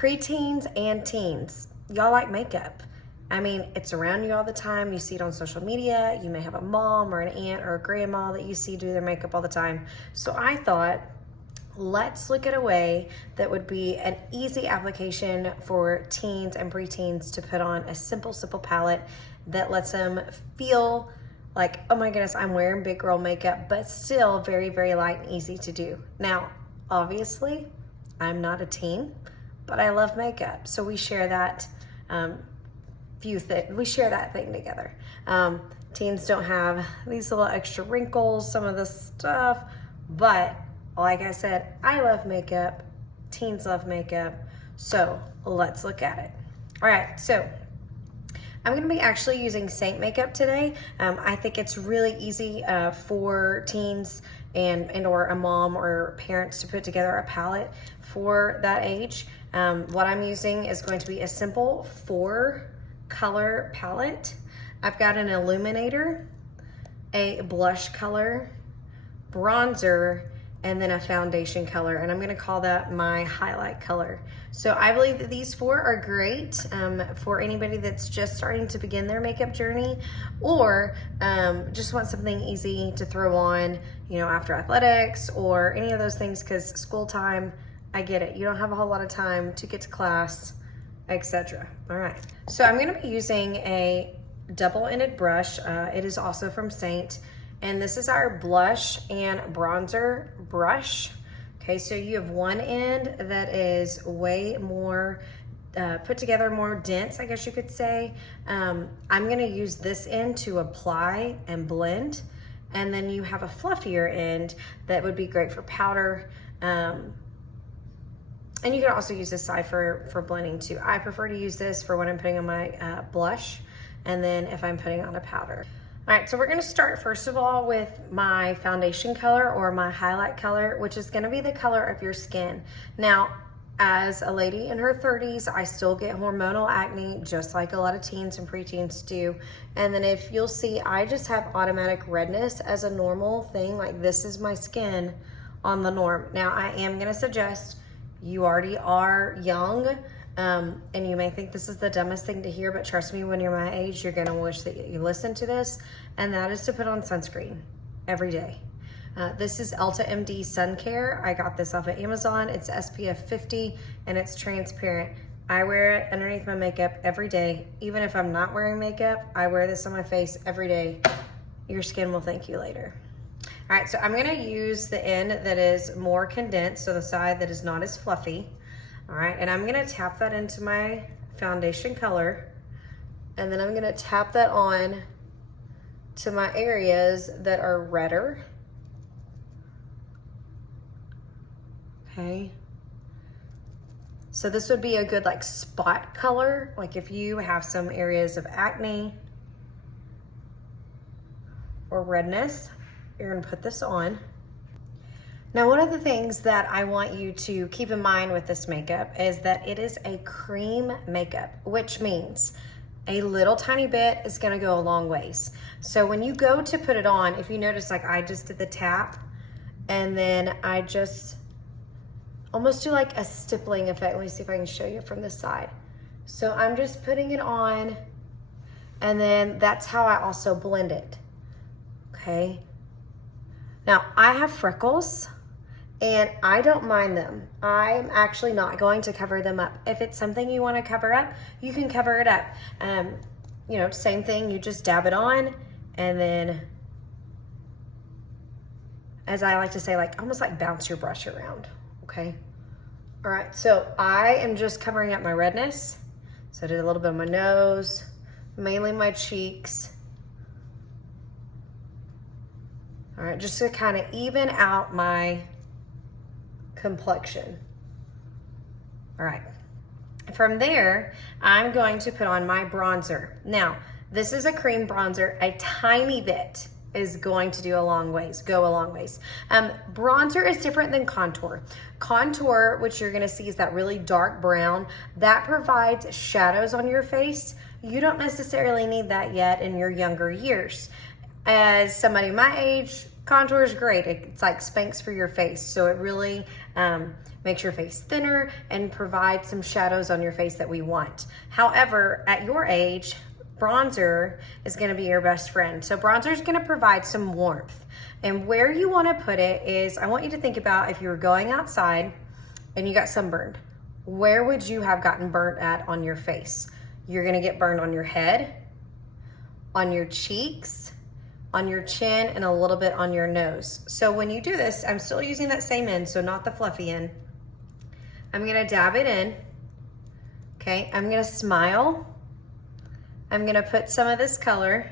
preteens and teens, y'all like makeup. I mean, it's around you all the time. You see it on social media. You may have a mom or an aunt or a grandma that you see do their makeup all the time. So I thought, let's look at a way that would be an easy application for teens and preteens to put on a simple palette that lets them feel like, oh my goodness, I'm wearing big girl makeup, but still very, very light and easy to do. Now, obviously, I'm not a teen, but I love makeup. So we share that thing together. Teens don't have these little extra wrinkles, some of this stuff, but like I said, I love makeup, teens love makeup, so let's look at it. All right, so I'm gonna be actually using Saint makeup today. I think it's really easy for teens and or a mom or parents to put together a palette for that age. What I'm using is going to be a simple 4-color palette. I've got an illuminator, a blush color, bronzer, and then a foundation color, and I'm gonna call that my highlight color. So I believe that these 4 are great for anybody that's just starting to begin their makeup journey, or just want something easy to throw on, you know, after athletics or any of those things, because school time, I get it. You don't have a whole lot of time to get to class, etc. All right, so I'm gonna be using a double-ended brush. It is also from Saint. And this is our blush and bronzer brush. Okay, so you have one end that is way more put together, more dense, I guess you could say. I'm gonna use this end to apply and blend. And then you have a fluffier end that would be great for powder. And you can also use this side for blending too. I prefer to use this for when I'm putting on my blush, and then if I'm putting on a powder. All right, so we're gonna start first of all with my foundation color or my highlight color, which is gonna be the color of your skin. Now, as a lady in her 30s, I still get hormonal acne, just like a lot of teens and preteens do. And then if you'll see, I just have automatic redness as a normal thing, like this is my skin on the norm. Now, I am gonna suggest you already are young, and you may think this is the dumbest thing to hear, but trust me, when you're my age, you're gonna wish that you listened to this, and that is to put on sunscreen every day. This is Ulta MD Sun Care. I got this off of Amazon. It's SPF 50 and it's transparent. I wear it underneath my makeup every day. Even if I'm not wearing makeup, I wear this on my face every day. Your skin will thank you later. All right, so I'm gonna use the end that is more condensed, so the side that is not as fluffy. All right, and I'm gonna tap that into my foundation color, and then I'm gonna tap that on to my areas that are redder. Okay. So this would be a good like spot color, like if you have some areas of acne or redness, you're gonna put this on. Now, one of the things that I want you to keep in mind with this makeup is that it is a cream makeup, which means a little tiny bit is gonna go a long ways. So when you go to put it on, if you notice, like I just did the tap, and then I just almost do like a stippling effect. Let me see if I can show you from this side. So I'm just putting it on, and then that's how I also blend it, okay? Now, I have freckles, and I don't mind them. I'm actually not going to cover them up. If it's something you want to cover up, you can cover it up. You know, same thing, you just dab it on, and then, as I like to say, like almost like bounce your brush around, okay? All right, so I am just covering up my redness. So I did a little bit of my nose, mainly my cheeks. All right, just to kind of even out my complexion. All right, from there, I'm going to put on my bronzer. Now, this is a cream bronzer. A tiny bit is going to go a long ways. Bronzer is different than contour. Contour, which you're gonna see is that really dark brown, that provides shadows on your face. You don't necessarily need that yet in your younger years. As somebody my age, contour is great. It's like Spanx for your face. So it really makes your face thinner, and provides some shadows on your face that we want. However, at your age, bronzer is gonna be your best friend. So bronzer is gonna provide some warmth. And where you wanna put it is, I want you to think about if you were going outside and you got sunburned, where would you have gotten burnt at on your face? You're gonna get burned on your head, on your cheeks, on your chin, and a little bit on your nose. So when you do this, I'm still using that same end, so not the fluffy end. I'm gonna dab it in, okay? I'm gonna smile. I'm gonna put some of this color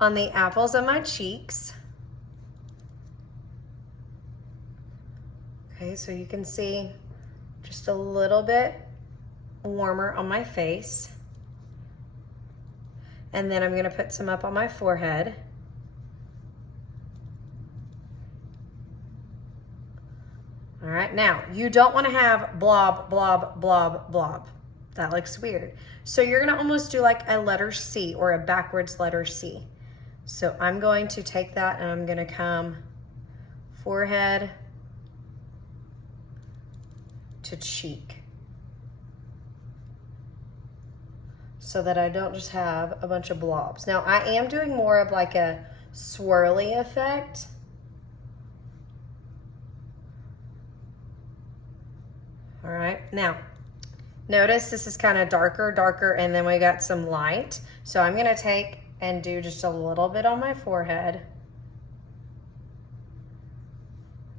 on the apples of my cheeks. Okay, so you can see just a little bit warmer on my face. And then I'm gonna put some up on my forehead. All right, now you don't wanna have blob, blob, blob, blob. That looks weird. So you're gonna almost do like a letter C or a backwards letter C. So I'm going to take that and I'm gonna come forehead to cheek, so that I don't just have a bunch of blobs. Now I am doing more of like a swirly effect. All right, now notice this is kind of darker, and then we got some light. So I'm gonna take and do just a little bit on my forehead.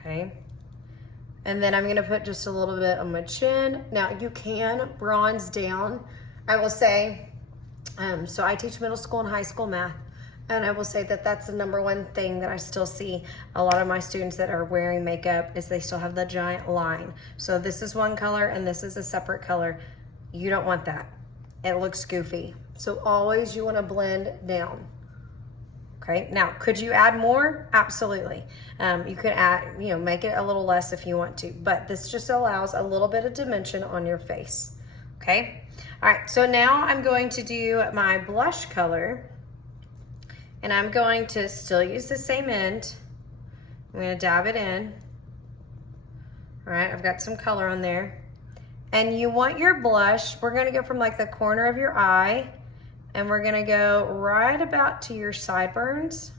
Okay. And then I'm gonna put just a little bit on my chin. Now you can bronze down. I will say, so I teach middle school and high school math, and I will say that that's the #1 thing that I still see a lot of my students that are wearing makeup is they still have the giant line. So this is one color and this is a separate color. You don't want that. It looks goofy. So always you wanna blend down. Okay, now could you add more? Absolutely. You could add, make it a little less if you want to, but this just allows a little bit of dimension on your face. Okay, all right, so now I'm going to do my blush color, and I'm going to still use the same end. I'm gonna dab it in. All right, I've got some color on there. And you want your blush, we're gonna go from like the corner of your eye, and we're gonna go right about to your sideburns.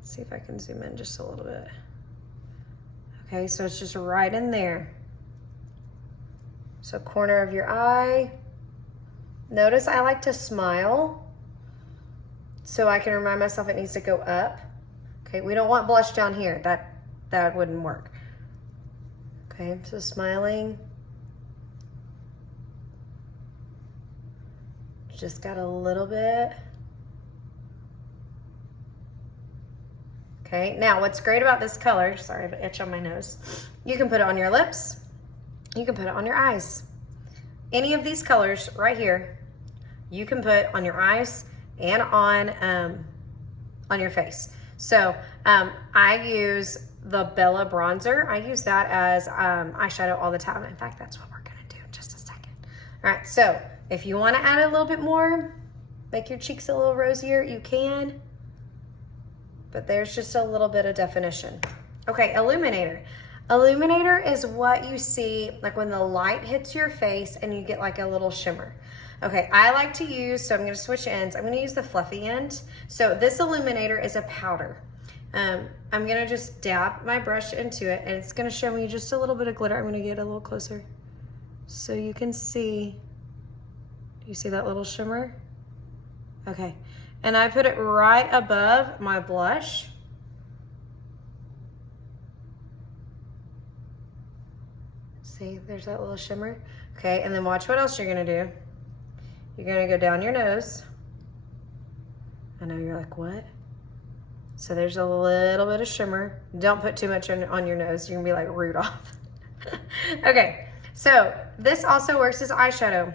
Let's see if I can zoom in just a little bit. Okay, so it's just right in there. So corner of your eye. Notice I like to smile so I can remind myself it needs to go up. Okay, we don't want blush down here. That wouldn't work. Okay, so smiling. Just got a little bit. Okay, now what's great about this color, sorry, I have an itch on my nose. You can put it on your lips. You can put it on your eyes. Any of these colors right here, you can put on your eyes and on your face. So I use the Bella bronzer. I use that as eyeshadow all the time. In fact, that's what we're gonna do in just a second. All right, so if you wanna add a little bit more, make your cheeks a little rosier, you can, but there's just a little bit of definition. Okay, illuminator. Illuminator is what you see like when the light hits your face and you get like a little shimmer. Okay, I like to use, so I'm gonna switch ends. I'm gonna use the fluffy end. So this illuminator is a powder. I'm gonna just dab my brush into it and it's gonna show me just a little bit of glitter. I'm gonna get a little closer so you can see. Do you see that little shimmer? Okay, and I put it right above my blush. See, there's that little shimmer. Okay, and then watch what else you're gonna do. You're gonna go down your nose. I know you're like, what? So there's a little bit of shimmer. Don't put too much on your nose. You're gonna be like Rudolph. Okay, so this also works as eyeshadow,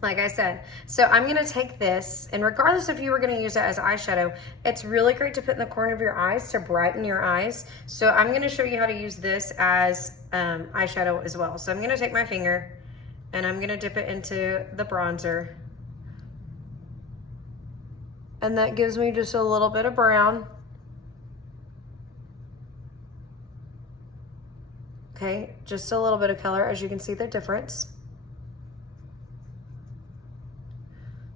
like I said. So I'm gonna take this, and regardless if you were gonna use it as eyeshadow, it's really great to put in the corner of your eyes to brighten your eyes. So I'm gonna show you how to use this as eyeshadow as well. So I'm gonna take my finger and I'm gonna dip it into the bronzer. And that gives me just a little bit of brown. Okay, just a little bit of color, as you can see the difference.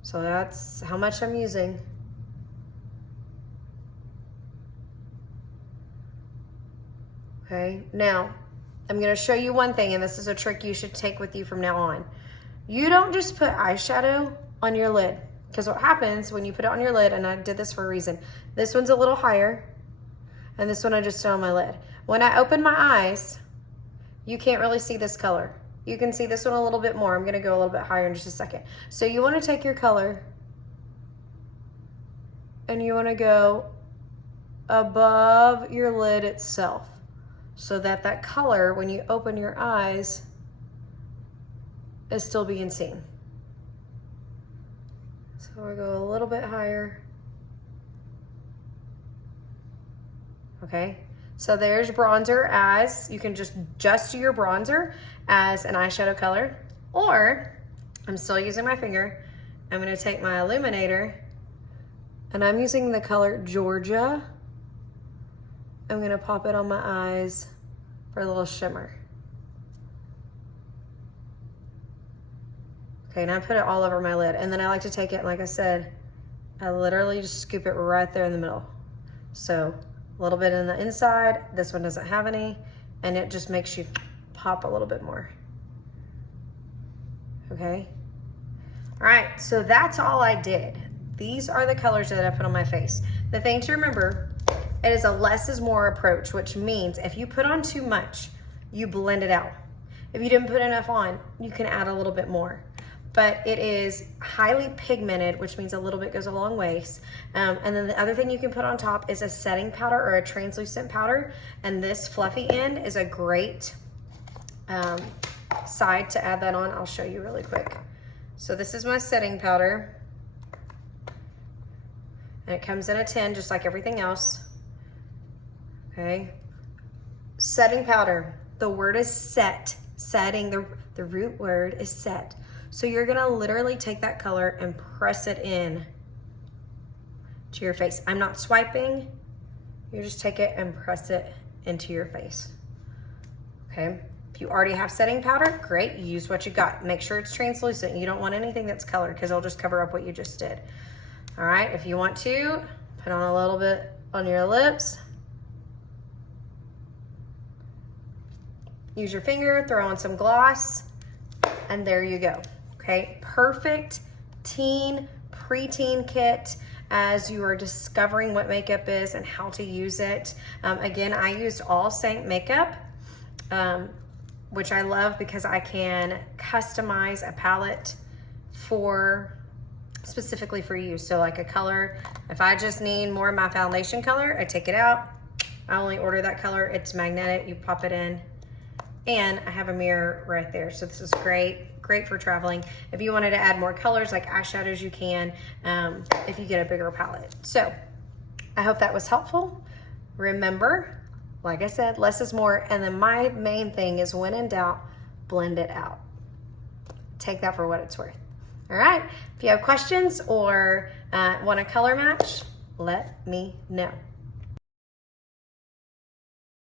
So that's how much I'm using. Okay, now I'm gonna show you one thing, and this is a trick you should take with you from now on. You don't just put eyeshadow on your lid, because what happens when you put it on your lid, and I did this for a reason, this one's a little higher, and this one I just did on my lid. When I open my eyes, you can't really see this color. You can see this one a little bit more. I'm gonna go a little bit higher in just a second. So you wanna take your color and you wanna go above your lid itself so that that color, when you open your eyes, is still being seen. So I go a little bit higher. Okay, so there's bronzer. As you can just do your bronzer as an eyeshadow color, or I'm still using my finger. I'm gonna take my illuminator and I'm using the color Georgia. I'm gonna pop it on my eyes for a little shimmer. Okay, and I put it all over my lid, and then I like to take it, and like I said, I literally just scoop it right there in the middle. So a little bit in the inside, this one doesn't have any, and it just makes you pop a little bit more. Okay? All right, so that's all I did. These are the colors that I put on my face. The thing to remember, it is a less is more approach, which means if you put on too much, you blend it out. If you didn't put enough on, you can add a little bit more. But it is highly pigmented, which means a little bit goes a long ways. And then the other thing you can put on top is a setting powder or a translucent powder. And this fluffy end is a great side to add that on. I'll show you really quick. So this is my setting powder. And it comes in a tin just like everything else. Okay. Setting powder. The word is set. Setting, the root word is set. So you're gonna literally take that color and press it in to your face. I'm not swiping. You just take it and press it into your face. Okay. If you already have setting powder, great. You use what you got. Make sure it's translucent. You don't want anything that's colored because it'll just cover up what you just did. All right. If you want to, put on a little bit on your lips. Use your finger, throw on some gloss, and there you go. Okay, perfect teen, preteen kit as you are discovering what makeup is and how to use it. Again, I used All Saint makeup, which I love because I can customize a palette specifically for you. So like a color, if I just need more of my foundation color, I take it out. I only order that color. It's magnetic, you pop it in. And I have a mirror right there. So this is great for traveling. If you wanted to add more colors like eyeshadows, you can, if you get a bigger palette. So I hope that was helpful. Remember, like I said, less is more. And then my main thing is when in doubt, blend it out. Take that for what it's worth. All right. If you have questions or want a color match, let me know.